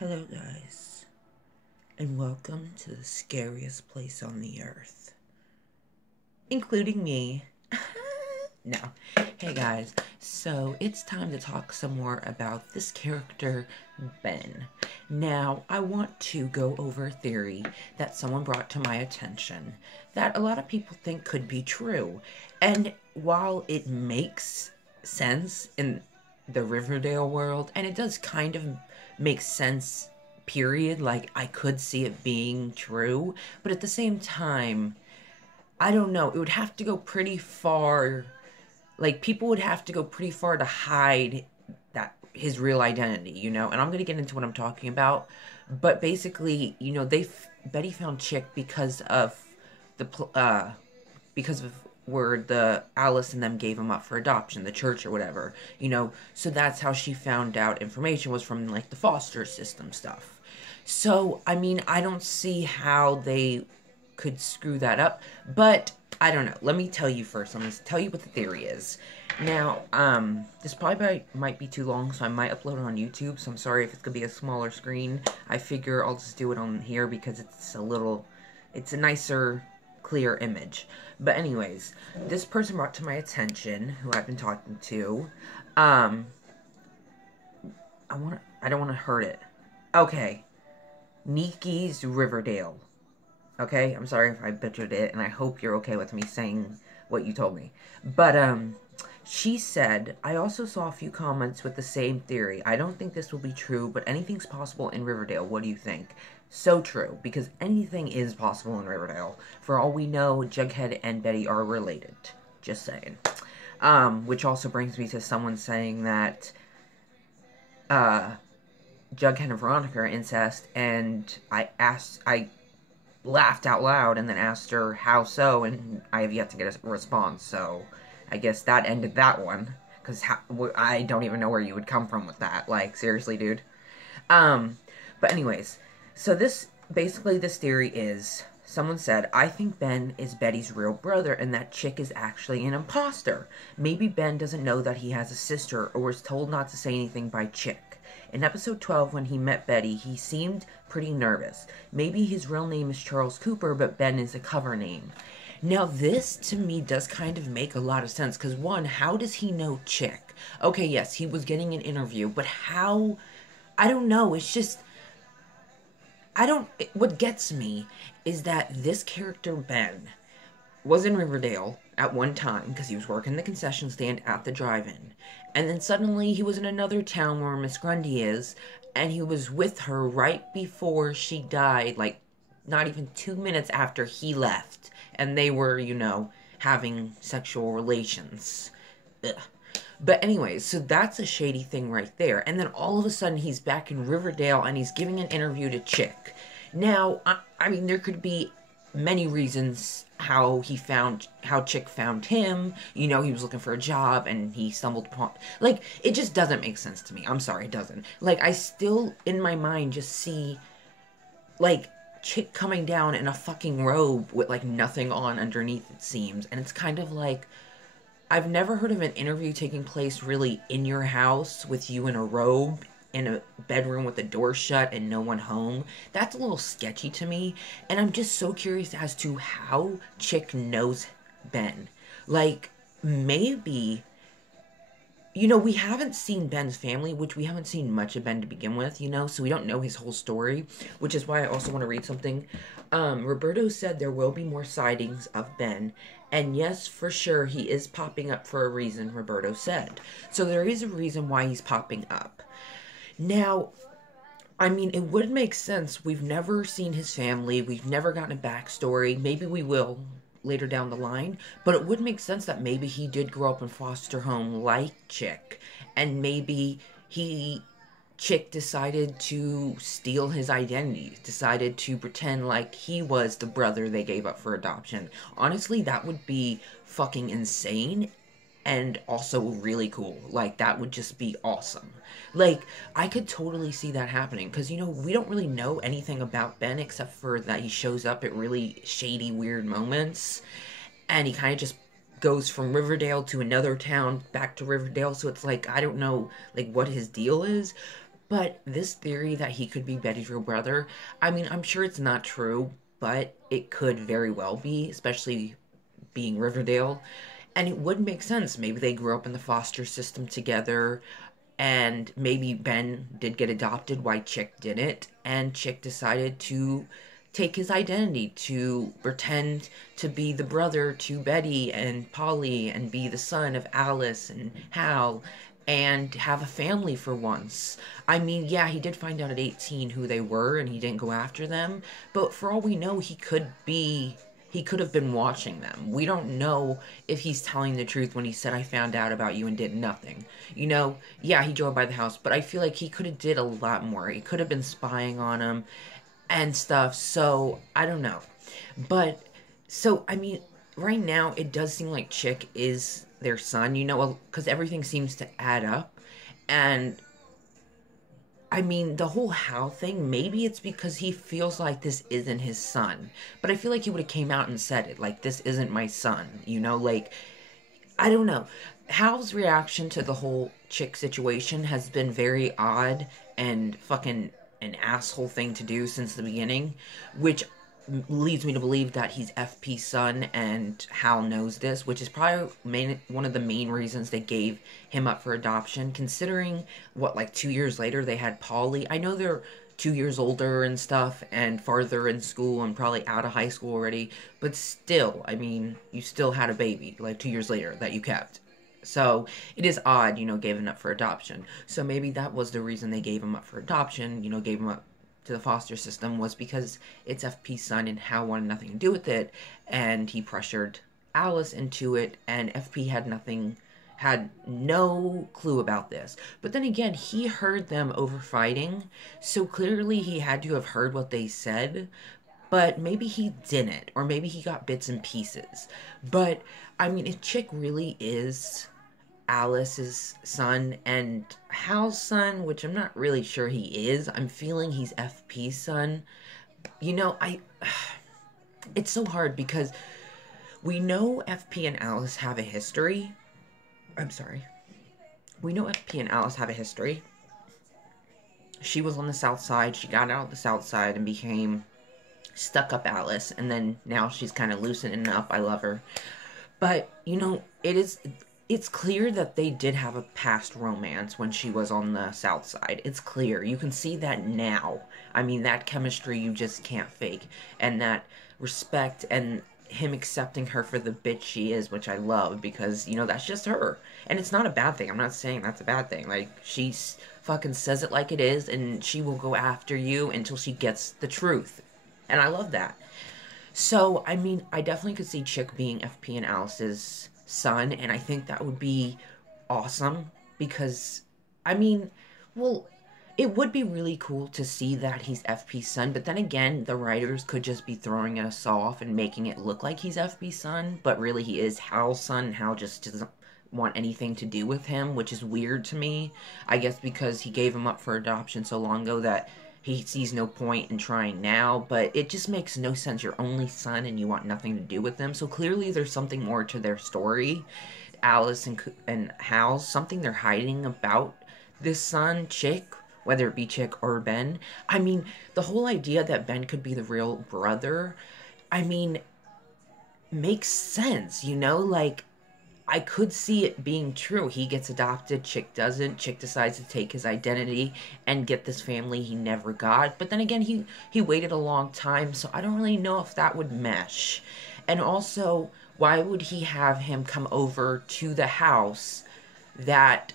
Hello, guys, and welcome to the scariest place on the earth, including me. No. Hey, guys, so it's time to talk some more about this character, Ben. Now, I want to go over a theory that someone brought to my attention that a lot of people think could be true. And while it makes sense in the Riverdale world, and it does kind of make sense, period, like I could see it being true, but at the same time, I don't know, it would have to go pretty far. Like, people would have to go pretty far to hide that his real identity, and I'm gonna get into what I'm talking about. But basically, Betty found Chick because of because of where the Alice and them gave him up for adoption, the church or whatever, so that's how she found out information, was from like the foster system stuff. So I mean, I don't see how they could screw that up, but I don't know. Let me tell you first. Let me tell you what the theory is. Now, this probably might be too long, so I might upload it on YouTube, so I'm sorry if it's gonna be a smaller screen. I figure I'll just do it on here because it's a nicer, clear image. But anyways, this person brought to my attention, who I've been talking to, I don't want to hurt it. Okay. Niki's Riverdale. Okay? I'm sorry if I butchered it, and I hope you're okay with me saying what you told me. But, she said, I also saw a few comments with the same theory. I don't think this will be true, but anything's possible in Riverdale. What do you think? So true, because anything is possible in Riverdale. For all we know, Jughead and Betty are related. Just saying. Which also brings me to someone saying that, Jughead and Veronica are incest, and I laughed out loud and then asked her how so, and I have yet to get a response, so I guess that ended that one, because I don't even know where you would come from with that, like, seriously, dude. But anyways, so this theory is, someone said, I think Ben is Betty's real brother, and that Chick is actually an imposter. Maybe Ben doesn't know that he has a sister, or was told not to say anything by Chick. In episode 12, when he met Betty, he seemed pretty nervous. Maybe his real name is Charles Cooper, but Ben is a cover name. Now, this, to me, does kind of make a lot of sense, because one, how does he know Chick? Okay, yes, he was getting an interview, but how? I don't know, it's just, what gets me is that this character, Ben, was in Riverdale at one time, because he was working the concession stand at the drive-in, and then suddenly he was in another town where Miss Grundy is, and he was with her right before she died, like, not even 2 minutes after he left, and they were, having sexual relations. Ugh. But anyways, so that's a shady thing right there. And then all of a sudden he's back in Riverdale and he's giving an interview to Chick. Now, I mean, there could be many reasons how Chick found him. He was looking for a job and he stumbled upon, like, it just doesn't make sense to me. I'm sorry, it doesn't. Like, I still, in my mind, just see, like, Chick coming down in a fucking robe with, like, nothing on underneath, it seems. And it's kind of like, I've never heard of an interview taking place really in your house with you in a robe, in a bedroom with the door shut and no one home. That's a little sketchy to me, and I'm just so curious as to how Chick knows Ben. Like, maybe, we haven't seen Ben's family, which we haven't seen much of Ben to begin with, so we don't know his whole story, which is why I also want to read something. Roberto said there will be more sightings of Ben, and yes, for sure, he is popping up for a reason, Roberto said. So there is a reason why he's popping up. Now, I mean, it would make sense. We've never seen his family. We've never gotten a backstory. Maybe we will later down the line. But it would make sense that maybe he did grow up in foster home like Chick. And maybe Chick decided to steal his identity. Decided to pretend like he was the brother they gave up for adoption. Honestly, that would be fucking insane. And also really cool. Like, that would just be awesome. Like, I could totally see that happening. Because, we don't really know anything about Ben except for that he shows up at really shady, weird moments. And he kind of just goes from Riverdale to another town, back to Riverdale. So it's like, I don't know, like, what his deal is. But this theory that he could be Betty's real brother, I mean, I'm sure it's not true, but it could very well be, especially being Riverdale. And it would make sense. Maybe they grew up in the foster system together, and maybe Ben did get adopted while Chick didn't, and Chick decided to take his identity to pretend to be the brother to Betty and Polly and be the son of Alice and Hal and have a family for once. I mean, yeah, he did find out at 18 who they were and he didn't go after them, but for all we know, he could have been watching them. We don't know if he's telling the truth when he said, I found out about you and did nothing. You know, yeah, he drove by the house, but I feel like he could have did a lot more. He could have been spying on him and stuff, so I don't know. But, so, I mean, right now, it does seem like Chick is their son, you know, because everything seems to add up. And I mean, the whole Hal thing, maybe it's because he feels like this isn't his son. But I feel like he would have came out and said it, like, this isn't my son, you know, like, I don't know. Hal's reaction to the whole Chick situation has been very odd and fucking an asshole thing to do since the beginning, which leads me to believe that he's FP's son and Hal knows this, which is probably one of the main reasons they gave him up for adoption, considering what, like 2 years later they had Polly. I know they're 2 years older and stuff and farther in school and probably out of high school already, but still, I mean, you still had a baby like 2 years later that you kept. So it is odd, you know, giving up for adoption. So maybe that was the reason they gave him up for adoption, you know, gave him up to the foster system, was because it's FP's son and Hal wanted nothing to do with it, and he pressured Alice into it, and FP had no clue about this. But then again, he heard them over fighting, so clearly he had to have heard what they said, but maybe he didn't, or maybe he got bits and pieces. But, I mean, if Chick really is Alice's son and Hal's son, which I'm not really sure he is, I'm feeling he's FP's son. You know, it's so hard because we know FP and Alice have a history. I'm sorry. We know FP and Alice have a history. She was on the South Side. She got out of the South Side and became stuck up Alice. And then now she's kind of loosening up. I love her. But, you know, it's clear that they did have a past romance when she was on the South Side. It's clear. You can see that now. I mean, that chemistry you just can't fake. And that respect and him accepting her for the bitch she is, which I love because, you know, that's just her. And it's not a bad thing. I'm not saying that's a bad thing. Like, she fucking says it like it is, and she will go after you until she gets the truth. And I love that. So, I mean, I definitely could see Chick being FP and Alice's son, and I think that would be awesome because, I mean, well, it would be really cool to see that he's FP's son, but then again, the writers could just be throwing us off and making it look like he's FP's son, but really he is Hal's son, and Hal just doesn't want anything to do with him, which is weird to me. I guess because he gave him up for adoption so long ago that he sees no point in trying now, but it just makes no sense. Your only son and you want nothing to do with them, so clearly there's something more to their story. Alice and Hal's, something they're hiding about this son, Chick, whether it be Chick or Ben. I mean, the whole idea that Ben could be the real brother, I mean, makes sense, you know? Like, I could see it being true. He gets adopted, Chick doesn't. Chick decides to take his identity and get this family he never got. But then again, he waited a long time, so I don't really know if that would mesh. And also, why would he have him come over to the house that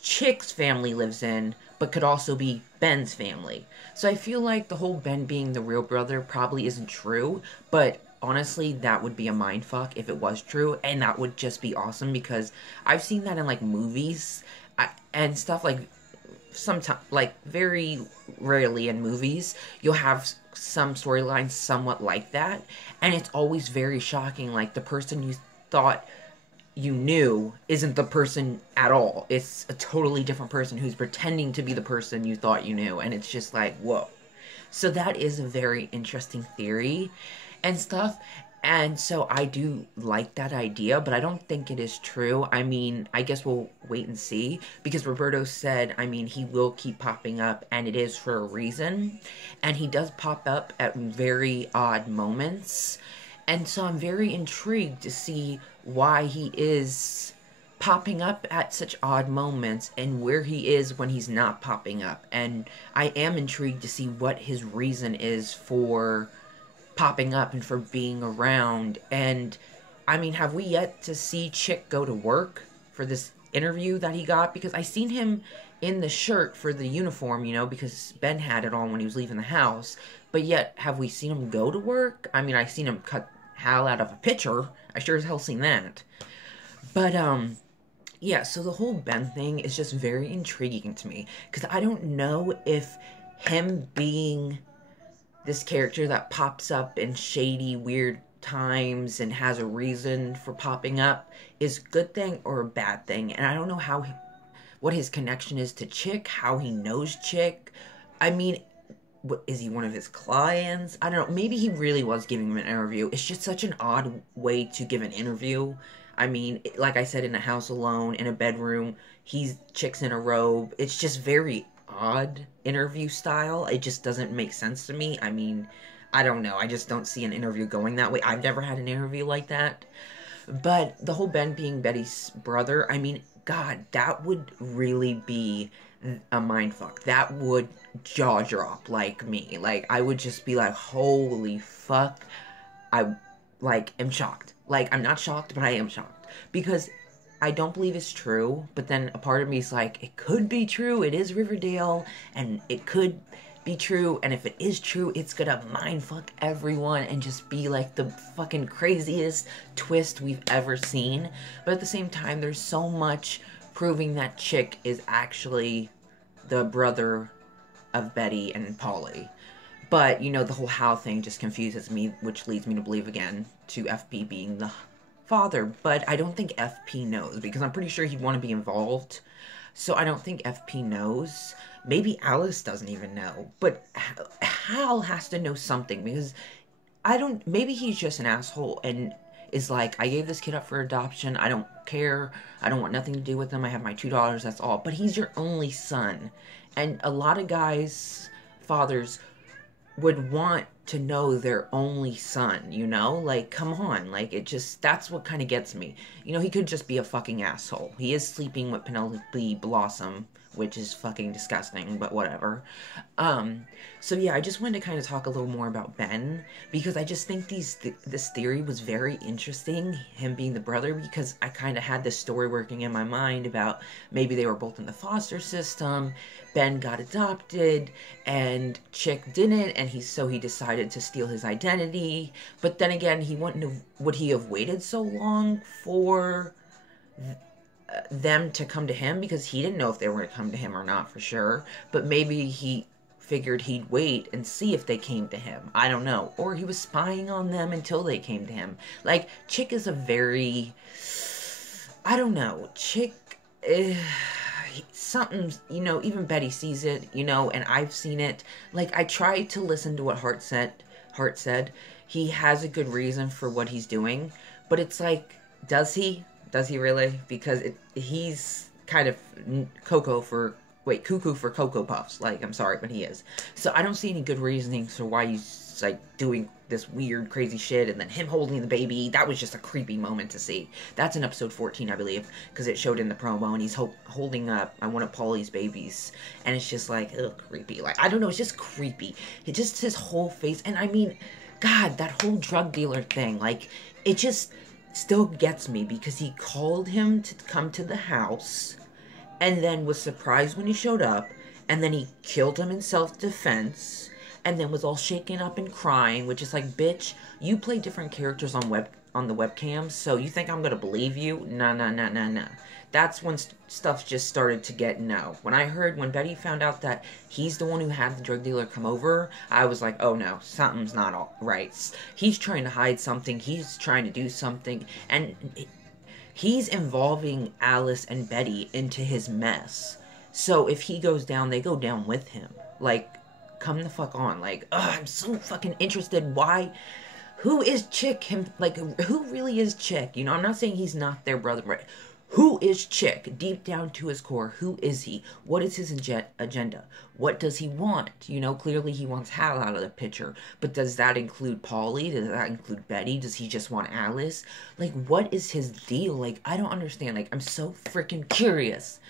Chick's family lives in, but could also be Ben's family? So I feel like the whole Ben being the real brother probably isn't true, but honestly, that would be a mindfuck if it was true, and that would just be awesome because I've seen that in like movies and stuff. Like sometimes, like very rarely in movies, you'll have some storylines somewhat like that, and it's always very shocking. Like the person you thought you knew isn't the person at all. It's a totally different person who's pretending to be the person you thought you knew, and it's just like, whoa. So that is a very interesting theory and stuff. And so I do like that idea, but I don't think it is true. I mean, I guess we'll wait and see, because Roberto said, I mean, he will keep popping up, and it is for a reason. And he does pop up at very odd moments. And so I'm very intrigued to see why he is popping up at such odd moments and where he is when he's not popping up. And I am intrigued to see what his reason is for popping up and for being around. And I mean, have we yet to see Chick go to work for this interview that he got? Because I seen him in the shirt for the uniform, you know, because Ben had it on when he was leaving the house. But yet, have we seen him go to work? I mean, I seen him cut Hal out of a pitcher. I sure as hell seen that. But yeah, so the whole Ben thing is just very intriguing to me, because I don't know if him being this character that pops up in shady, weird times and has a reason for popping up is a good thing or a bad thing. And I don't know what his connection is to Chick, how he knows Chick. I mean, what, is he one of his clients? I don't know. Maybe he really was giving him an interview. It's just such an odd way to give an interview. I mean, like I said, in a house alone, in a bedroom, Chick's in a robe. It's just very odd interview style. It just doesn't make sense to me. I mean, I don't know. I just don't see an interview going that way. I've never had an interview like that. But the whole Ben being Betty's brother, I mean, God, that would really be a mindfuck. That would jaw drop like me. Like, I would just be like, holy fuck. I, like, am shocked. Like, I'm not shocked, but I am shocked. Because I don't believe it's true, but then a part of me is like, it could be true. It is Riverdale, and it could be true, and if it is true, it's gonna mindfuck everyone and just be like the fucking craziest twist we've ever seen. But at the same time, there's so much proving that Chick is actually the brother of Betty and Polly. But, you know, the whole Hal thing just confuses me, which leads me to believe again to FP being the father. But I don't think FP knows, because I'm pretty sure he'd want to be involved. So I don't think FP knows. Maybe Alice doesn't even know. But Hal has to know something, because maybe he's just an asshole and is like, I gave this kid up for adoption. I don't care. I don't want nothing to do with him. I have my $2. That's all. But he's your only son. And a lot of guys, fathers, would want to know their only son, you know? Like, come on. Like, that's what kind of gets me. You know, he could just be a fucking asshole. He is sleeping with Penelope Blossom, which is fucking disgusting, but whatever. So yeah, I just wanted to kind of talk a little more about Ben, because I just think this theory was very interesting, him being the brother, because I kind of had this story working in my mind about maybe they were both in the foster system, Ben got adopted, and Chick didn't, and he decided to steal his identity, but then again, would he have waited so long for them to come to him, because he didn't know if they were going to come to him or not for sure, but maybe he figured he'd wait and see if they came to him. I don't know. Or he was spying on them until they came to him. Like, Chick is a very, I don't know, Chick, something's, you know, even Betty sees it, you know, and I've seen it. Like, I tried to listen to what Hart said. He has a good reason for what he's doing, but it's like, does he? Does he really? Because he's kind of cuckoo for Cocoa Puffs. Like, I'm sorry, but he is. So I don't see any good reasoning for why he's, like, doing this weird, crazy shit, and then him holding the baby. That was just a creepy moment to see. That's in episode 14, I believe, because it showed in the promo, and he's holding up one of Polly's babies, and it's just like, ugh, creepy. Like, I don't know, it's just creepy. It just, his whole face, and I mean, God, that whole drug dealer thing, like, it just still gets me, because he called him to come to the house, and then was surprised when he showed up, and then he killed him in self-defense, and then was all shaken up and crying, which is like, bitch, you play different characters on the webcam, so you think I'm gonna believe you? Nah. That's when stuff just started to get no. When Betty found out that he's the one who had the drug dealer come over, I was like, oh no, something's not all right. He's trying to hide something, he's trying to do something, and he's involving Alice and Betty into his mess. So if he goes down, they go down with him. Like, come the fuck on. Like, ugh, I'm so fucking interested. Why? who is Chick? Him, like, who really is Chick? You know, I'm not saying he's not their brother, but who is Chick? Deep down to his core, who is he? What is his agenda? What does he want? You know, clearly he wants Hal out of the picture, but does that include Polly? Does that include Betty? Does he just want Alice? Like, what is his deal? Like, I don't understand. Like, I'm so freaking curious.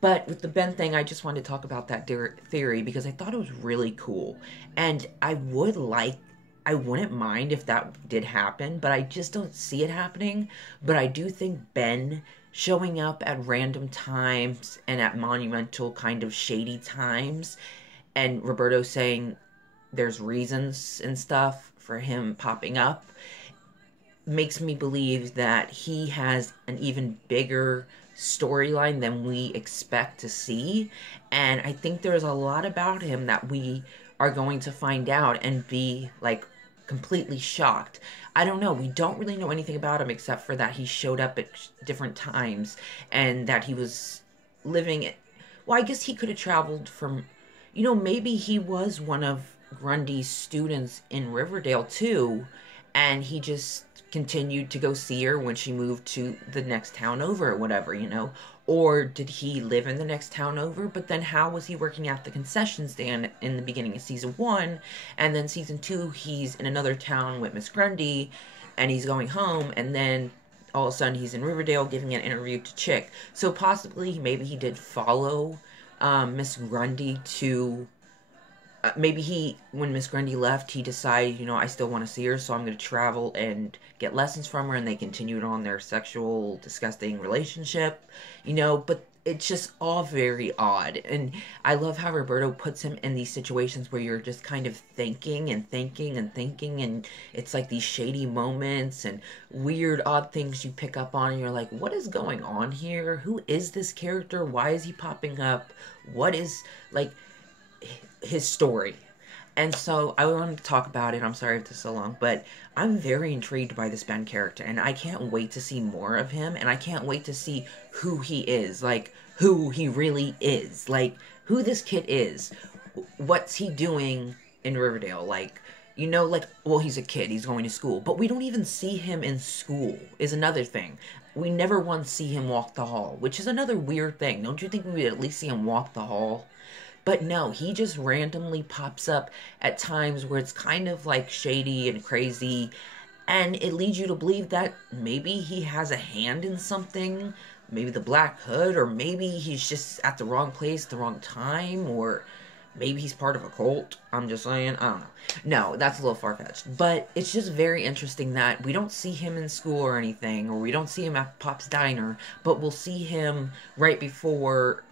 But with the Ben thing, I just wanted to talk about that theory because I thought it was really cool. And I wouldn't mind if that did happen, but I just don't see it happening. But I do think Ben showing up at random times and at monumental, kind of shady times, and Roberto saying there's reasons and stuff for him popping up makes me believe that he has an even bigger storyline than we expect to see. And I think there's a lot about him that we are going to find out and be like completely shocked. I don't know. We don't really know anything about him except for that he showed up at different times and that he was living it. Well, I guess he could have traveled from, you know, maybe he was one of Grundy's students in Riverdale too, and he just continued to go see her when she moved to the next town over or whatever, you know? Or did he live in the next town over? But then how was he working at the concession stand in the beginning of season 1? And then season 2, he's in another town with Miss Grundy, and he's going home, and then all of a sudden he's in Riverdale giving an interview to Chick. So possibly, maybe he did follow Miss Grundy to maybe when Miss Grundy left, he decided, you know, I still want to see her, so I'm going to travel and get lessons from her, and they continued on their sexual, disgusting relationship, you know, but it's just all very odd. And I love how Roberto puts him in these situations where you're just kind of thinking and thinking and thinking, and it's like these shady moments and weird, odd things you pick up on, and you're like, what is going on here? Who is this character? Why is he popping up? What is, like, his story? And so I wanted to talk about it. I'm sorry if this is so long, but I'm very intrigued by this Ben character, and I can't wait to see more of him, and I can't wait to see who he is, like, who he really is, like, who this kid is, what's he doing in Riverdale, like, you know, like, well, he's a kid, he's going to school, but we don't even see him in school, is another thing. We never once see him walk the hall, which is another weird thing. Don't you think we would at least see him walk the hall? But no, he just randomly pops up at times where it's kind of like shady and crazy, and it leads you to believe that maybe he has a hand in something, maybe the Black Hood, or maybe he's just at the wrong place at the wrong time, or maybe he's part of a cult. I'm just saying, I don't know. No, that's a little far-fetched. But it's just very interesting that we don't see him in school or anything, or we don't see him at Pop's Diner, but we'll see him right before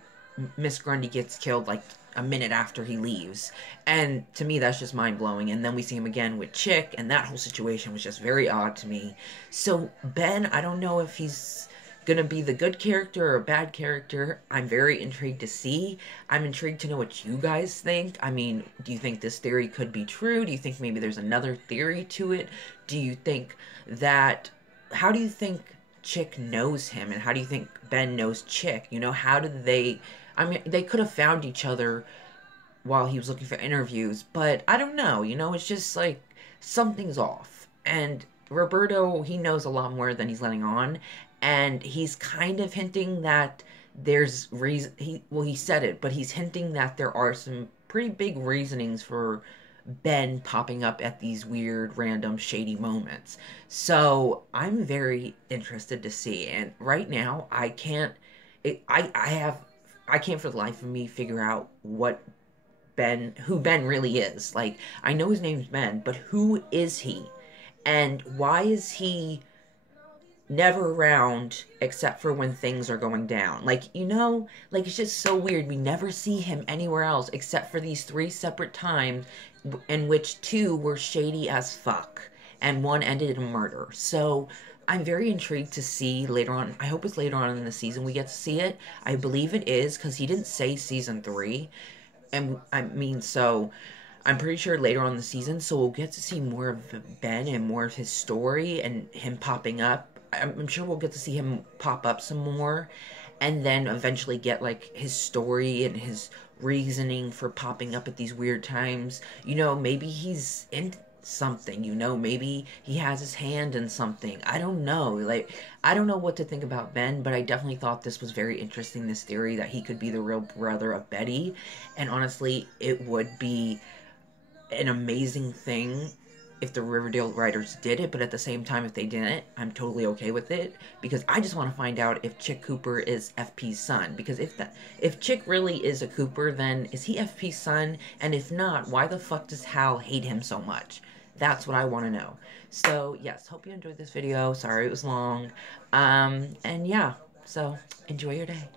Miss Grundy gets killed, like a minute after he leaves. And to me, that's just mind-blowing. And then we see him again with Chick, and that whole situation was just very odd to me. So Ben, I don't know if he's gonna be the good character or a bad character. I'm very intrigued to see. I'm intrigued to know what you guys think. I mean, do you think this theory could be true? Do you think maybe there's another theory to it? Do you think that... How do you think Chick knows him, and how do you think Ben knows Chick? You know, how did they... I mean, they could have found each other while he was looking for interviews, but I don't know, you know, it's just like, something's off. And Roberto, he knows a lot more than he's letting on, and he's kind of hinting that there's reason, he said it, but he's hinting that there are some pretty big reasonings for Ben popping up at these weird, random, shady moments. So, I'm very interested to see, and right now, I can't for the life of me figure out who Ben really is. Like, I know his name's Ben, but who is he? And why is he never around except for when things are going down? Like, you know, like, it's just so weird. We never see him anywhere else except for these 3 separate times in which 2 were shady as fuck and 1 ended in murder. So I'm very intrigued to see later on. I hope it's later on in the season we get to see it. I believe it is, because he didn't say season 3. And I mean, so I'm pretty sure later on in the season, so we'll get to see more of Ben and more of his story and him popping up. I'm sure we'll get to see him pop up some more, and then eventually get, like, his story and his reasoning for popping up at these weird times. You know, maybe he's something, you know? Maybe he has his hand in something. I don't know. Like, I don't know what to think about Ben, but I definitely thought this was very interesting, this theory that he could be the real brother of Betty. And honestly, it would be an amazing thing if the Riverdale writers did it, but at the same time, if they didn't, I'm totally okay with it, because I just want to find out if Chick Cooper is FP's son. Because if Chick really is a Cooper, then is he FP's son? And if not, why the fuck does Hal hate him so much? That's what I want to know. So yes, hope you enjoyed this video. Sorry it was long. And yeah, so enjoy your day.